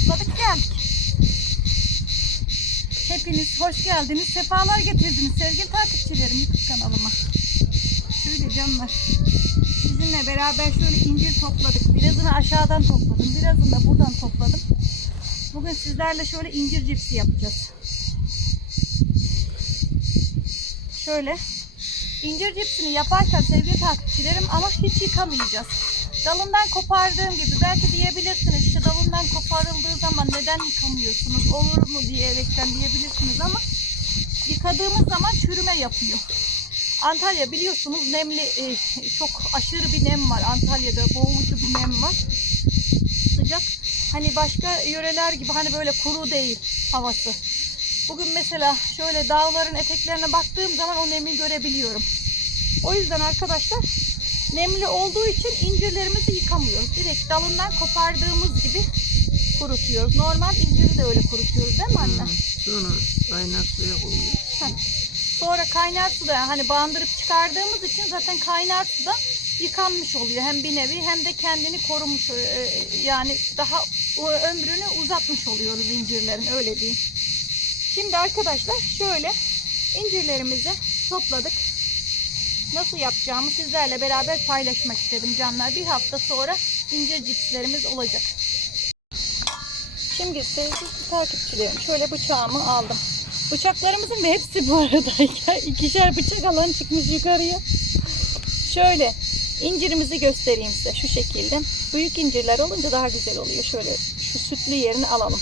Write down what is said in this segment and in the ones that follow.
topladık geldik. Hepiniz hoş geldiniz, sefalar getirdiniz sevgili takipçilerim YouTube kanalıma. Şöyle canlar, sizinle beraber şöyle incir topladık. Birazını aşağıdan topladım, birazını da buradan topladım. Bugün sizlerle şöyle incir cipsi yapacağız. Şöyle incir cipsini yaparken sevgili takipçilerim ama hiç yıkamayacağız. Dalından kopardığım gibi belki diyebilirsiniz dalından koparıldığı zaman neden yıkamıyorsunuz olur mu diyerekten diyebilirsiniz ama yıkadığımız zaman çürüme yapıyor. Antalya biliyorsunuz nemli e, çok aşırı bir nem var Antalya'da boğucu bir nem var sıcak hani başka yöreler gibi hani böyle kuru değil havası. Bugün mesela şöyle dağların eteklerine baktığım zaman o nemi görebiliyorum. O yüzden arkadaşlar nemli olduğu için incirlerimizi yıkamıyoruz. Direkt dalından kopardığımız gibi kurutuyoruz. Normal inciri de öyle kurutuyoruz değil mi anne? Sonra kaynar suya koyuyor. Heh. Sonra kaynar suda hani bandırıp çıkardığımız için zaten kaynar suda yıkanmış oluyor. Hem bir nevi hem de kendini korumuş e, yani daha ömrünü uzatmış oluyoruz incirlerin öyle diyeyim. Şimdi arkadaşlar şöyle incirlerimizi topladık. Nasıl yapacağımı sizlerle beraber paylaşmak istedim canlar. Bir hafta sonra incir cipslerimiz olacak. Şimdi sevgili takipçilerim şöyle bıçağımı aldım. Bıçaklarımızın da hepsi bu arada ikişer bıçak alan çıkmış yukarıya. Şöyle incirimizi göstereyim size şu şekilde. Büyük incirler olunca daha güzel oluyor. Şöyle şu sütlü yerini alalım.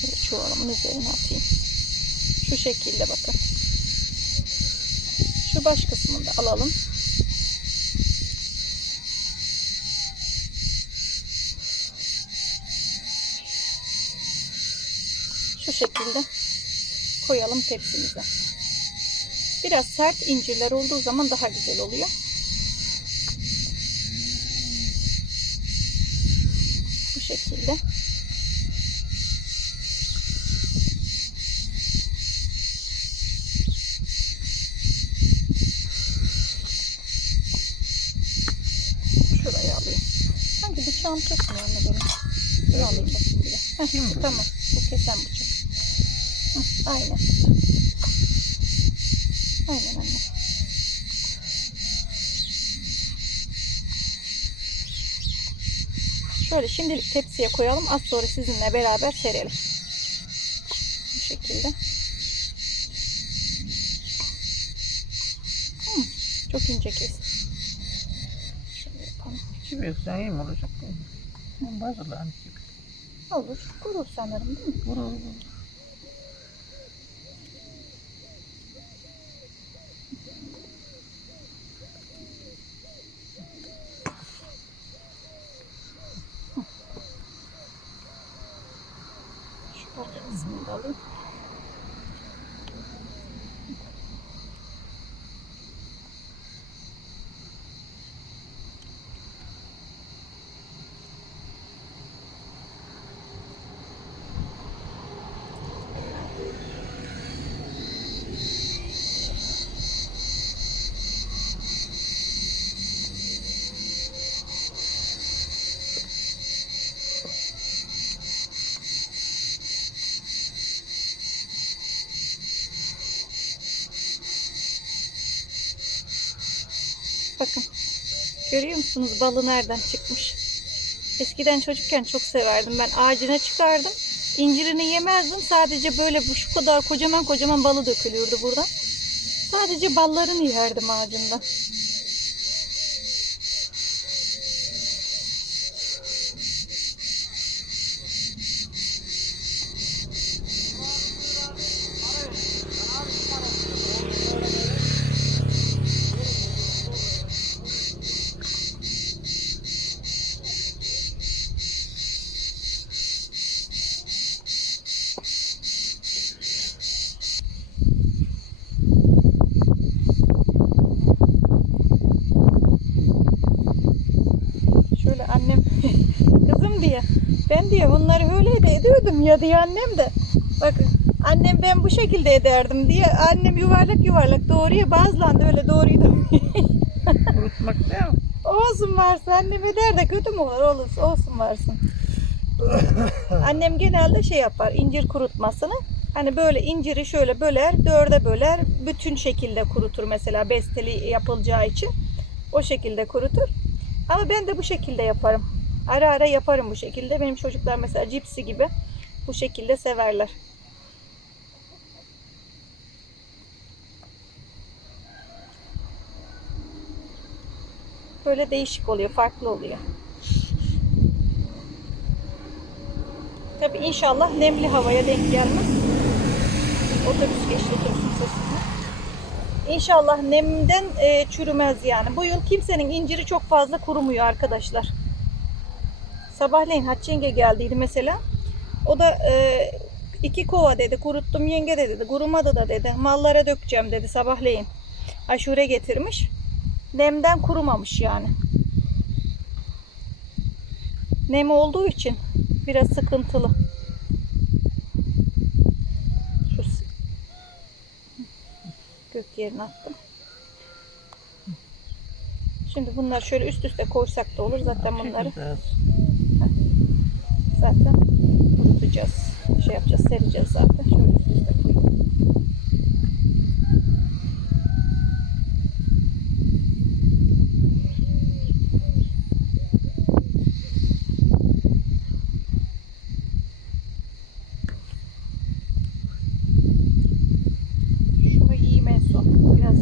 Şöyle çuvalımın üzerine atayım. Şu şekilde bakın. Şu baş kısmını da alalım. Şu şekilde koyalım tepsimize. Biraz sert incirler olduğu zaman daha güzel oluyor. Bu şekilde. Şuraya alayım. Sanki bıçağım kesmiyor mu benim? Şuraya alayım Heh, tamam. Bu kesen bıçak. Aynen. Aynen anne. Şöyle şimdilik tepsiye koyalım. Az sonra sizinle beraber serelim. Bu şekilde. Hı, çok ince kestim. Şöyle yapalım. Çiversen iyi olacak? Bazılarını gibi. Olur. Kurur sanırım değil mi? Vurur orta kısmını da alayım. Bakın. Görüyor musunuz balı nereden çıkmış? Eskiden çocukken çok severdim. Ben ağacına çıkardım. İncirini yemezdim. Sadece böyle bu şu kadar kocaman kocaman balı dökülüyordu buradan. Sadece ballarını yerdim ağacından. Şöyle annem kızım diye ben diye bunları öyle de ediyordum ya diye annem de bakın annem ben bu şekilde ederdim diye annem yuvarlak yuvarlak doğruya bazılarında öyle doğruyu da Kurutmak değil mi? olsun varsa annem eder de kötü mü olur olursa olsun varsın Annem genelde şey yapar incir kurutmasını. Hani böyle inciri şöyle böler, dörde böler. Bütün şekilde kurutur mesela besteli yapılacağı için. O şekilde kurutur. Ama ben de bu şekilde yaparım. Ara ara yaparım bu şekilde. Benim çocuklar mesela cipsi gibi bu şekilde severler. Böyle değişik oluyor, farklı oluyor. Tabii inşallah nemli havaya denk gelmez. Otobüs geçti otobüsün sesini. İnşallah nemden e, çürümez yani. Bu yıl kimsenin inciri çok fazla kurumuyor arkadaşlar. Sabahleyin Hatice geldiydi mesela. O da e, iki kova dedi kuruttum yenge de dedi. Kurumadı da dedi. Mallara dökeceğim dedi sabahleyin. Aşure getirmiş. Nemden kurumamış yani. Nem olduğu için biraz sıkıntılı. Şu gök yerine attım. Şimdi bunlar şöyle üst üste koysak da olur. Zaten bunları zaten kurutacağız. Şey yapacağız, sereceğiz zaten.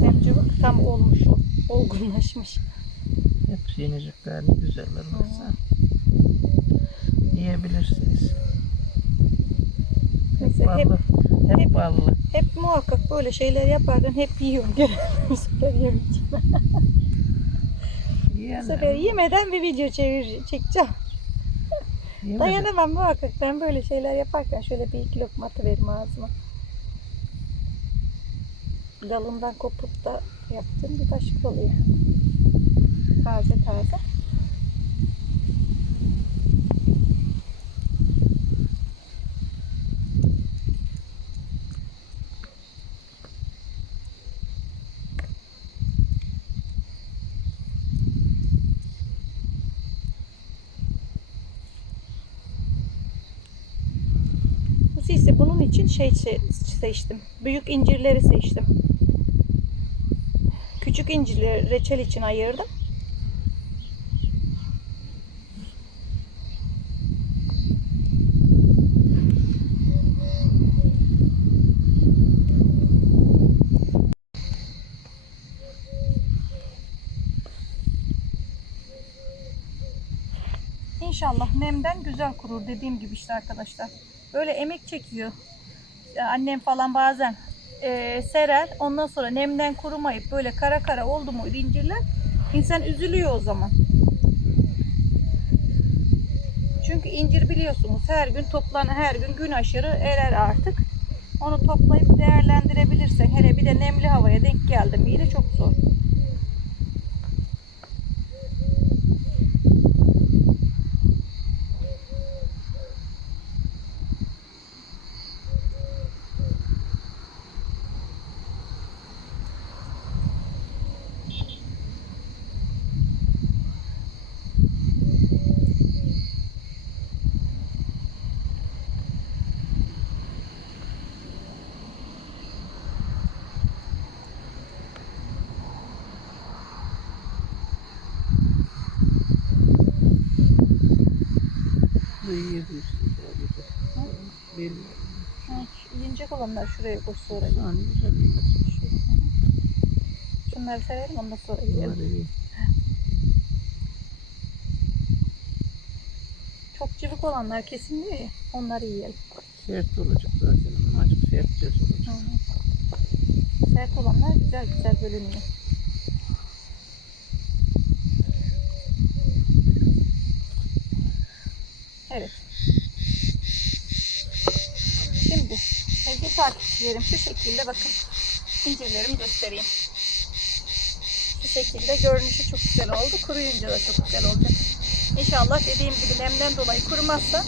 Şöyle cıvık tam olmuş o. Olgunlaşmış. Hep yenecekler ne güzeller varsa. Yiyebilirsiniz. Mesela hep ballı. Hep, hep- ballı. Hep muhakkak böyle şeyler yaparken hep yiyorum. Bu sefer yemeyeceğim. Bu sefer yemeden bir video çevir, çekeceğim. yemedi. Dayanamam muhakkak. Ben böyle şeyler yaparken şöyle bir iki lokma atıverim ağzıma. Dalından kopup da yaptığım bir başka oluyor. Taze taze. Bu ise bunun için şey se- seçtim. Büyük incirleri seçtim. Küçük incirleri reçel için ayırdım. İnşallah nemden güzel kurur dediğim gibi işte arkadaşlar. Böyle emek çekiyor. Annem falan bazen eee, serer. Ondan sonra nemden kurumayıp böyle kara kara oldu mu incirler insan üzülüyor o zaman. Çünkü incir biliyorsunuz her gün toplan her gün gün aşırı erer artık. Onu toplayıp değerlendirebilirsen hele bir de nemli havaya denk geldi miydi çok zor. Bu yiyebilirsiniz. Belli. Ha, şu Olanlar şuraya koy sonra. Yani güzel yiyorsunuz. Şunları severim ondan sonra yiyelim. Çok cıvık olanlar kesilmiyor ya. Onları yiyelim. Sert olacak zaten. Azıcık sert bez Hı olacak. hı. Sert olanlar güzel güzel bölünüyor. Evet. Şimdi sevgili takipçilerim şu şekilde bakın incirlerimi göstereyim. Şu şekilde görünüşü çok güzel oldu. Kuruyunca da çok güzel olacak. İnşallah dediğim gibi nemden dolayı kurumazsa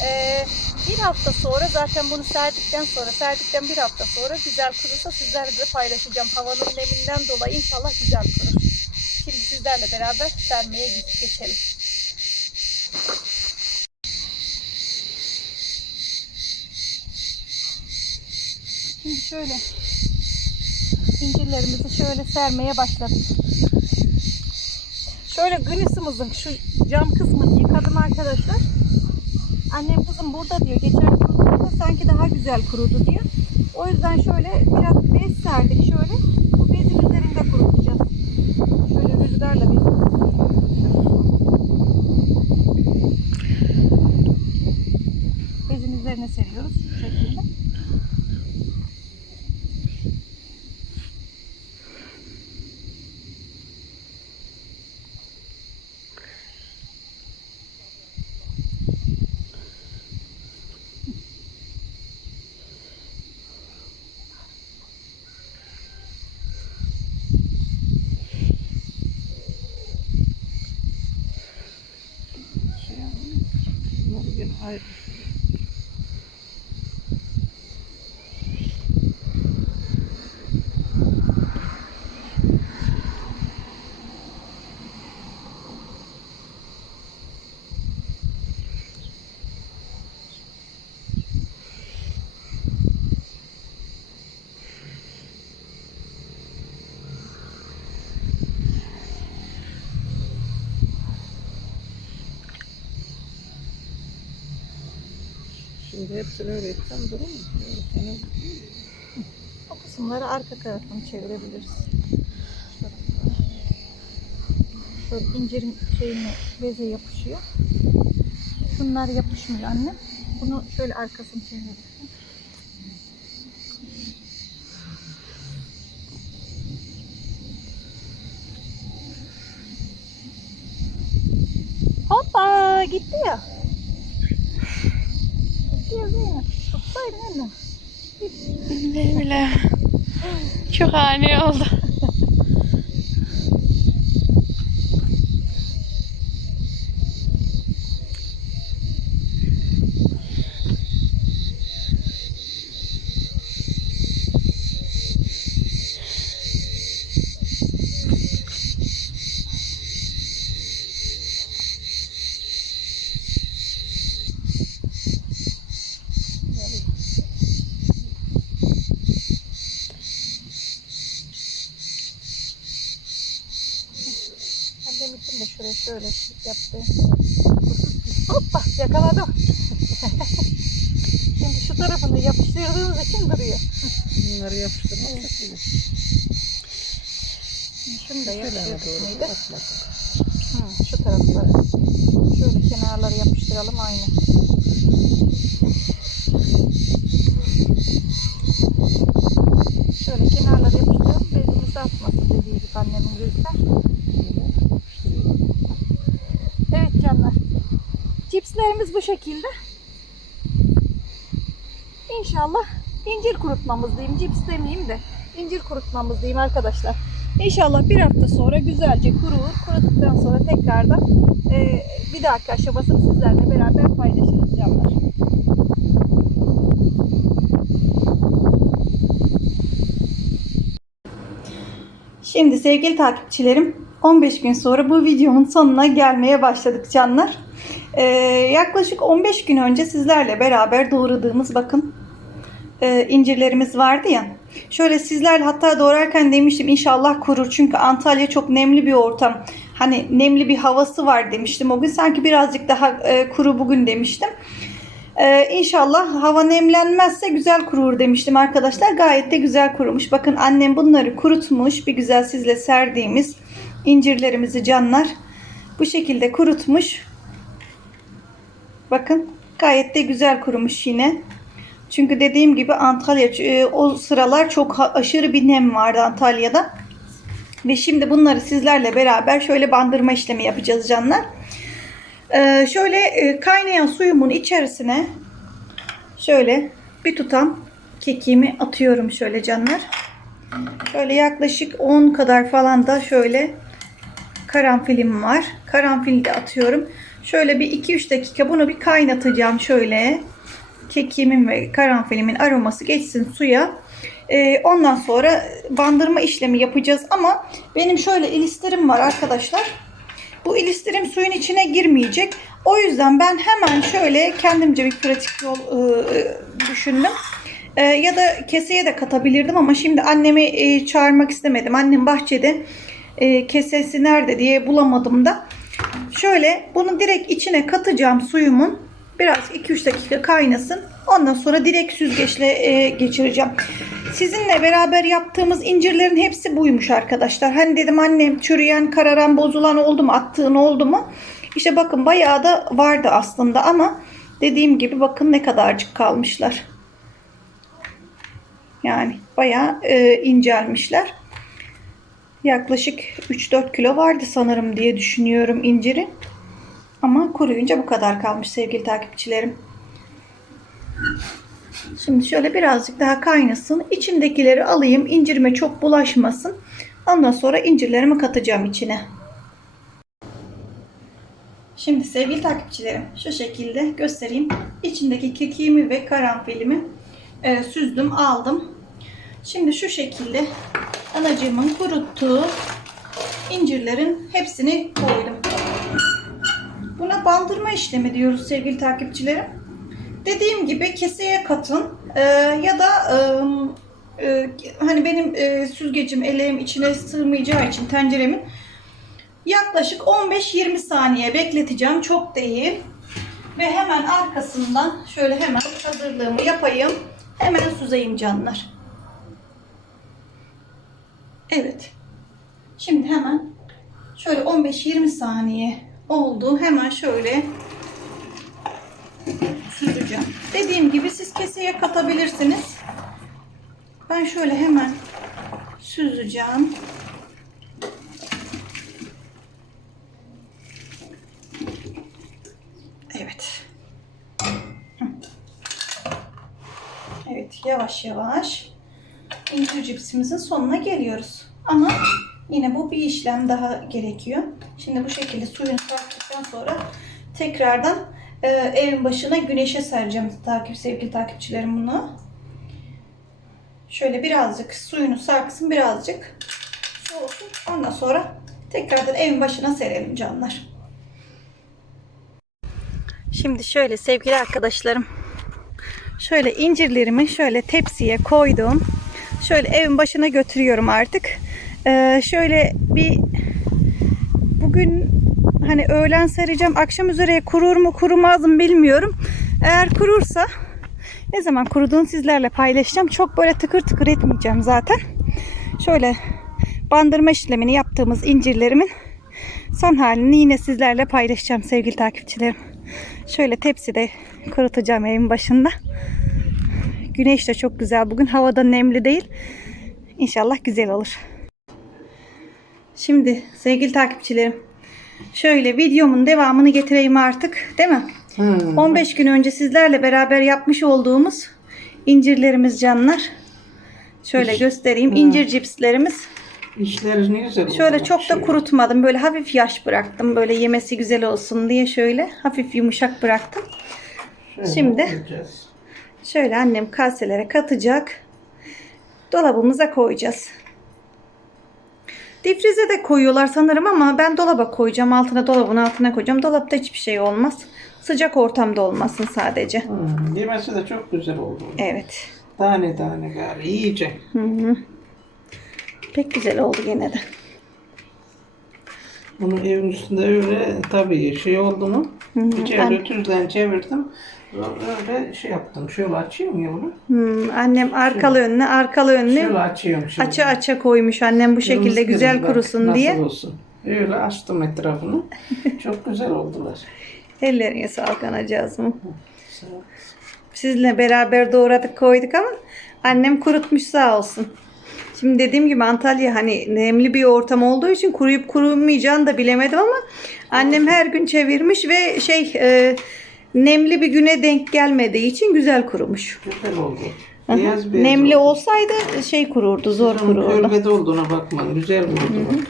eee, bir hafta sonra zaten bunu serdikten sonra serdikten bir hafta sonra güzel kurursa sizlerle de paylaşacağım. Havanın neminden dolayı inşallah güzel kurur. Şimdi sizlerle beraber sermeye geç- geçelim. Şimdi şöyle incirlerimizi şöyle sermeye başladık. Şöyle ısımızın şu cam kısmını yıkadım arkadaşlar. Annem kızım burada diyor. Geçen kuruduğunda sanki daha güzel kurudu diyor. O yüzden şöyle biraz bez serdik şöyle. Bu bezin üzerinde kurutacağız. Şöyle rüzgarla bez. Bezin üzerine seriyoruz şu şekilde. Şey yani, bunları gene ayrı. Şimdi hepsini öyle etsem durur mu? Senin O kısımları arka tarafını çevirebiliriz. Şöyle incirin şeyine beze yapışıyor. Şunlar yapışmıyor anne. Bunu şöyle arkasını çevirelim. Hoppa gitti ya. Gitti ya Zeynep. Tutsaydın anne. Ne bile. Çok ani oldu. Annem şöyle yaptı. Hoppa yakaladım. Şimdi şu tarafını yapıştırdığımız için duruyor. bunları yapıştırmak. Şimdi Şunu da yapıştırdık. Hı, şu tarafları. Şöyle kenarları yapıştıralım aynı. Şöyle kenarları yapıştıralım. Bezimizi atmasın dediği gibi annemin rüzgar. Evet canlar. Cipslerimiz bu şekilde. İnşallah incir kurutmamız diyeyim. Cips demeyeyim de incir kurutmamız diyeyim arkadaşlar. İnşallah bir hafta sonra güzelce kurur. Kuruduktan sonra tekrardan e, bir dahaki aşamasını sizlerle beraber paylaşırız canlar. Şimdi sevgili takipçilerim 15 gün sonra bu videomun sonuna gelmeye başladık canlar. Ee, yaklaşık 15 gün önce sizlerle beraber doğradığımız bakın e, incirlerimiz vardı ya. Şöyle sizlerle hatta doğrarken demiştim inşallah kurur. Çünkü Antalya çok nemli bir ortam. Hani nemli bir havası var demiştim. O gün sanki birazcık daha e, kuru bugün demiştim. Ee, inşallah hava nemlenmezse güzel kurur demiştim arkadaşlar. Gayet de güzel kurumuş. Bakın annem bunları kurutmuş. Bir güzel sizle serdiğimiz incirlerimizi canlar. Bu şekilde kurutmuş. Bakın gayet de güzel kurumuş yine. Çünkü dediğim gibi Antalya e, o sıralar çok aşırı bir nem vardı Antalya'da. Ve şimdi bunları sizlerle beraber şöyle bandırma işlemi yapacağız canlar. Ee, şöyle e, kaynayan suyumun içerisine şöyle bir tutam kekiğimi atıyorum şöyle canlar. Şöyle yaklaşık 10 kadar falan da şöyle karanfilim var. Karanfili de atıyorum. Şöyle bir 2-3 dakika bunu bir kaynatacağım şöyle. Kekiğimin ve karanfilimin aroması geçsin suya. Ee, ondan sonra bandırma işlemi yapacağız ama benim şöyle ilisterim var arkadaşlar. Bu ilistirim suyun içine girmeyecek. O yüzden ben hemen şöyle kendimce bir pratik yol e, düşündüm. Ee, ya da keseye de katabilirdim ama şimdi annemi e, çağırmak istemedim. Annem bahçede e, kesesi nerede diye bulamadım da. Şöyle bunu direkt içine katacağım suyumun. Biraz 2-3 dakika kaynasın. Ondan sonra direkt süzgeçle e, geçireceğim. Sizinle beraber yaptığımız incirlerin hepsi buymuş arkadaşlar. Hani dedim annem çürüyen, kararan, bozulan oldu mu, attığın oldu mu? İşte bakın bayağı da vardı aslında ama dediğim gibi bakın ne kadarcık kalmışlar. Yani bayağı e, incelmişler. Yaklaşık 3-4 kilo vardı sanırım diye düşünüyorum inciri. Ama kuruyunca bu kadar kalmış sevgili takipçilerim. Şimdi şöyle birazcık daha kaynasın. İçindekileri alayım. incirime çok bulaşmasın. Ondan sonra incirlerimi katacağım içine. Şimdi sevgili takipçilerim şu şekilde göstereyim. İçindeki kekiğimi ve karanfilimi e, süzdüm aldım. Şimdi şu şekilde anacığımın kuruttuğu incirlerin hepsini koydum. Buna bandırma işlemi diyoruz sevgili takipçilerim. Dediğim gibi keseye katın e, ya da e, e, hani benim e, süzgecim eleğim içine sığmayacağı için tenceremin yaklaşık 15-20 saniye bekleteceğim. Çok değil. Ve hemen arkasından şöyle hemen hazırlığımı yapayım. Hemen süzeyim canlar. Evet. Şimdi hemen şöyle 15-20 saniye oldu. Hemen şöyle süzeceğim. Dediğim gibi siz keseye katabilirsiniz. Ben şöyle hemen süzeceğim. Evet. Evet yavaş yavaş incir cipsimizin sonuna geliyoruz. Ama yine bu bir işlem daha gerekiyor. Şimdi bu şekilde suyunu sarktıktan sonra tekrardan e, evin başına güneşe sereceğim takip sevgili takipçilerim bunu. Şöyle birazcık suyunu sarksın birazcık soğusun. Ondan sonra tekrardan evin başına serelim canlar. Şimdi şöyle sevgili arkadaşlarım. Şöyle incirlerimi şöyle tepsiye koydum. Şöyle evin başına götürüyorum artık. Ee, şöyle bir bugün hani öğlen sereceğim. Akşam üzere kurur mu kurumaz mı bilmiyorum. Eğer kurursa ne zaman kuruduğunu sizlerle paylaşacağım. Çok böyle tıkır tıkır etmeyeceğim zaten. Şöyle bandırma işlemini yaptığımız incirlerimin son halini yine sizlerle paylaşacağım sevgili takipçilerim. Şöyle tepside kurutacağım evin başında. Güneş de çok güzel. Bugün havada nemli değil. İnşallah güzel olur. Şimdi sevgili takipçilerim şöyle videomun devamını getireyim artık değil mi? Hmm. 15 gün önce sizlerle beraber yapmış olduğumuz incirlerimiz canlar. Şöyle göstereyim. İncir cipslerimiz. İşleri ne güzel. Şöyle çok da şöyle. kurutmadım. Böyle hafif yaş bıraktım. Böyle yemesi güzel olsun diye şöyle hafif yumuşak bıraktım. Şöyle Şimdi- yapacağız. Şöyle annem kaselere katacak. Dolabımıza koyacağız. Difrize de koyuyorlar sanırım ama ben dolaba koyacağım. Altına dolabın altına koyacağım. Dolapta hiçbir şey olmaz. Sıcak ortamda olmasın sadece. Hmm. Yemesi de çok güzel oldu. Evet. Tane tane gari iyice. Hı hı. Pek güzel oldu gene de. Bunu evin üstünde öyle tabii şey oldu mu? Hı hı. Bir çevre tüzden çevirdim. Öyle şey yaptım. Şöyle açıyorum ya bunu. Hmm, annem arkalı önüne arkalı önüne Şöyle açıyorum şimdi. açı açı koymuş annem bu şekilde Kırmızı güzel kurusun nasıl diye. olsun. Öyle açtım etrafını. Çok güzel oldular. Ellerine sağlık anacığız mı? Sizinle beraber doğradık koyduk ama annem kurutmuş sağ olsun. Şimdi dediğim gibi Antalya hani nemli bir ortam olduğu için kuruyup kurumayacağını da bilemedim ama annem her gün çevirmiş ve şey e, nemli bir güne denk gelmediği için güzel kurumuş. Güzel oldu. Beyaz beyaz Nemli oldu. olsaydı şey kururdu, zor Onun kururdu. Gölgede olduğuna bakmayın. Güzel oldu bak.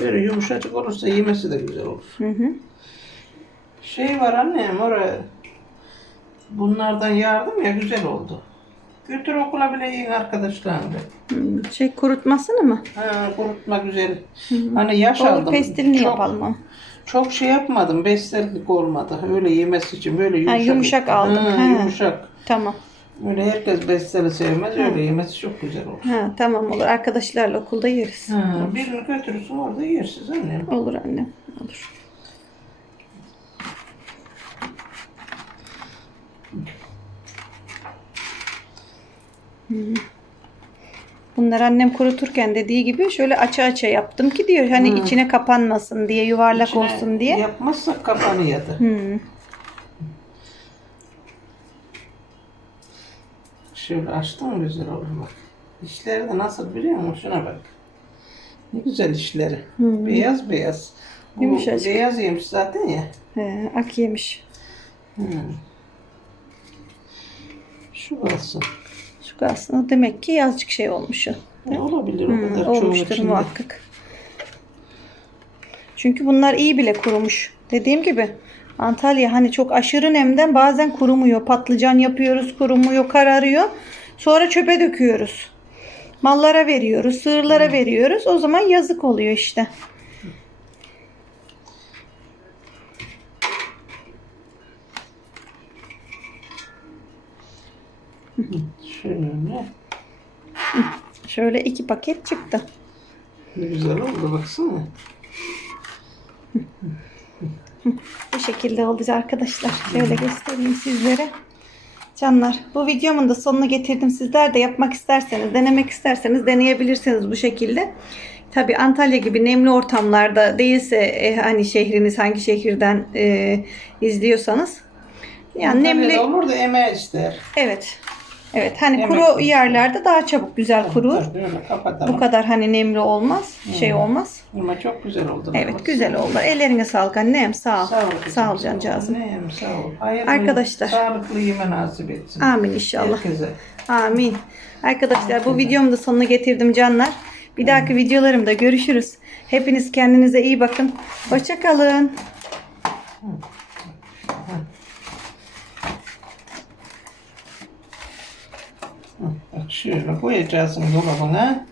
Böyle yumuşacık olursa yemesi de güzel olur. Hı hı. Şey var annem oraya bunlardan yardım ya güzel oldu. Götür okula bile yiyin arkadaşlarım. Hmm, Şey kurutmasını mı? Ha, kurutma güzel. Hani yaş Olur aldım. pestilini çok, yapalım ama. Çok şey yapmadım. Beslerlik olmadı. Öyle yemesi için böyle yumuşak. yumuşak aldın. Ha, Ha. Yumuşak. Tamam. Öyle herkes besteli sevmez. Öyle yemesi çok güzel olur. Ha, tamam olur. Arkadaşlarla okulda yeriz. Ha, birini götürürsün orada yersiz annem. Olur annem. Olur. Bunlar annem kuruturken dediği gibi şöyle açı açı yaptım ki diyor hani içine kapanmasın diye yuvarlak İçine olsun diye. Yapmazsak kafanı yadı. Hmm. Şöyle açtım güzel olur bak. İşleri de nasıl biliyor musun? Şuna bak. Ne güzel işleri. Beyaz beyaz. Bu Yumuşacık. beyaz yemiş zaten ya. He, ak yemiş. Hmm. Şu olsun. Şu aslında demek ki yazcık şey olmuş. o. Ne olabilir Hmm, o kadar çoğu olmuştur içinde. muhakkak. Çünkü bunlar iyi bile kurumuş. Dediğim gibi Antalya hani çok aşırı nemden bazen kurumuyor. Patlıcan yapıyoruz kurumuyor kararıyor. Sonra çöpe döküyoruz. Mallara veriyoruz, sığırlara veriyoruz. O zaman yazık oluyor işte. Şöyle. Şöyle iki paket çıktı. Ne güzel oldu baksana. Bu şekilde oldu arkadaşlar. Şöyle göstereyim sizlere. Canlar bu videomun da sonuna getirdim. Sizler de yapmak isterseniz, denemek isterseniz deneyebilirsiniz bu şekilde. Tabi Antalya gibi nemli ortamlarda değilse e, hani şehriniz hangi şehirden e, izliyorsanız. Yani nemli Antalya'da olur da emeği ister. evet. Evet hani Yemek kuru yerlerde daha çabuk güzel kurur. Kapatalım. Bu kadar hani nemli olmaz, şey olmaz. Ama çok güzel oldu. Evet güzel oldu. Ellerine sağlık annem sağ ol. Sağ ol. Sağ ol cancağızım. Annem sağ ol. Hayırlı, Arkadaşlar. Sağlıklı yeme nasip etsin. Amin inşallah. Herkese. Amin. Arkadaşlar bu videomu da sonuna getirdim canlar. Bir dahaki videolarımda görüşürüz. Hepiniz kendinize iyi bakın. Hoşça kalın. Bak şöyle koyacaksın dolabına.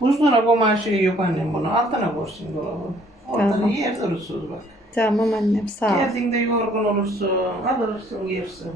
Buzdolabı koyma şeyi yok annem bunu. Altına koysun dolabı. Oradan Tamam. yer durursunuz bak. Tamam annem sağ ol. Geldiğinde yorgun olursun, alırsın yersin.